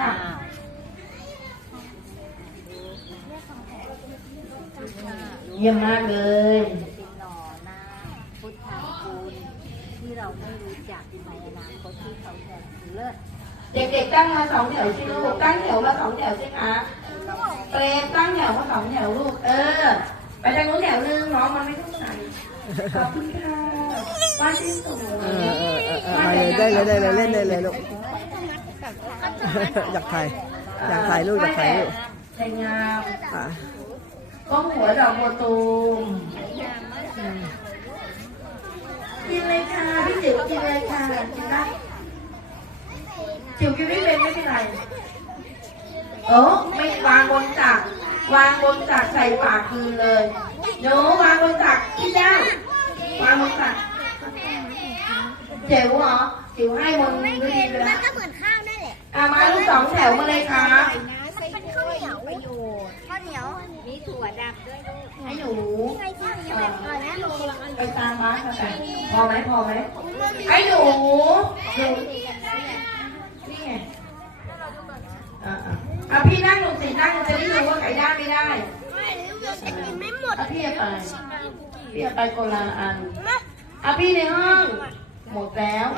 ค่ะเยี่ยมมากเลยเป็นหล่อหน้าพุทธังคุณที่เราไม่รู้จักในอนาคตที่เขาจะเลิศเด็กๆตั้งมาสองแถวสิลูกตั้งแถวมาสองแถวสิคะเปรมตั้งแถวมาสองแถวลูก เออ ไปทางนู้นแถวนึงน้องมันไม่ต้องไหนขอบคุณค่ะวาดที่สวยเออเออเออเออมาเลยได้เลยได้เลยเล่นได้เลยลูกอยาก ถ่ายอยากถ่ายรูปอยากถ่ายรูปใส่งามอะก้มหัวดอกบัวตูมกินเลยค่ะพี่จิ๋วกินเลยค่ะกินได้จิ๋วกินไม่เป็นไม่เป็นไรเออไม่วางบนตักวางบนตักใส่ปากคืนเลยหนูวางบนตักพี่เจ้าวางบนตักเจ๋วเหรอ จิ๋วให้บนพื้นดีไปแล้วก็เหมือนข้าวนั่นแหละอะมาลูกสองแถวมาเลยครับ มันเป็นข้าวเหนียวประโยชน์ข้าวเหนียวมีถั่วดำด้วยลูกให้หนูไงข้าวเหนียวแบบก่อนนะลูกไปตามมาค่ะแต่พอไหมพอไหมไอ้หนูหนูนี่ไงอะอะอะพี่นั่งลงสินั่งจะได้รู้ว่าใครได้ไม่ได้ไม่หมดอะพี่เอาไปพี่เอาไปคนละอัน อะพี่ในห้อง หมดแล้ว